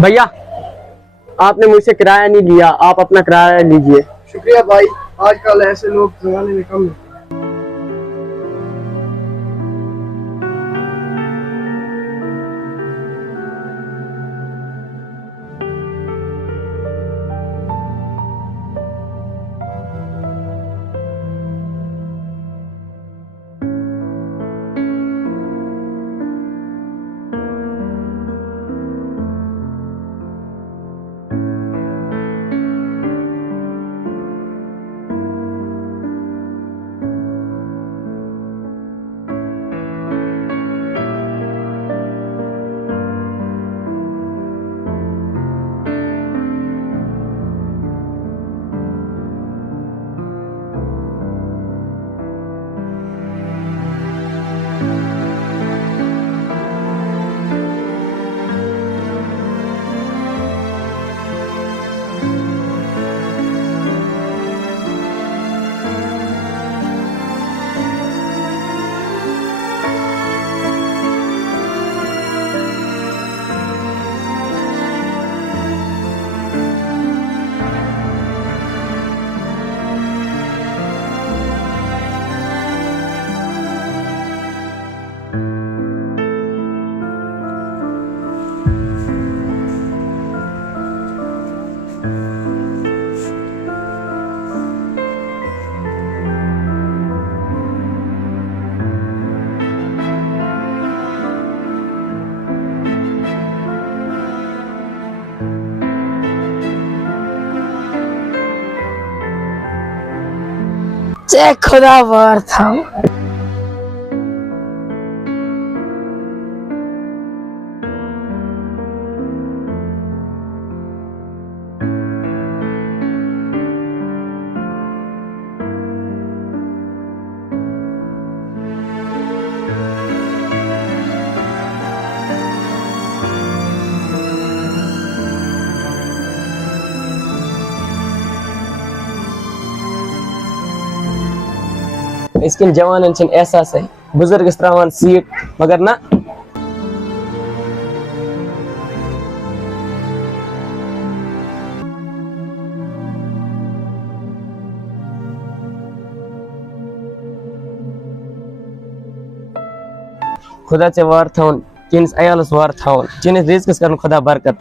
भैया, आपने मुझसे किराया नहीं लिया, आप अपना किराया लीजिए। शुक्रिया भाई, आजकल ऐसे लोग जमाने में कम हैं। जय खुदा वार था। इसकिन जवानन छन एहसास है, बुजुर्ग त्रावन सीट मगर ना। खुदा चे वार थाउन, किन्स अयालस वार थाउन, जिन्हें रिज़्क़स करन खुदा बरकत।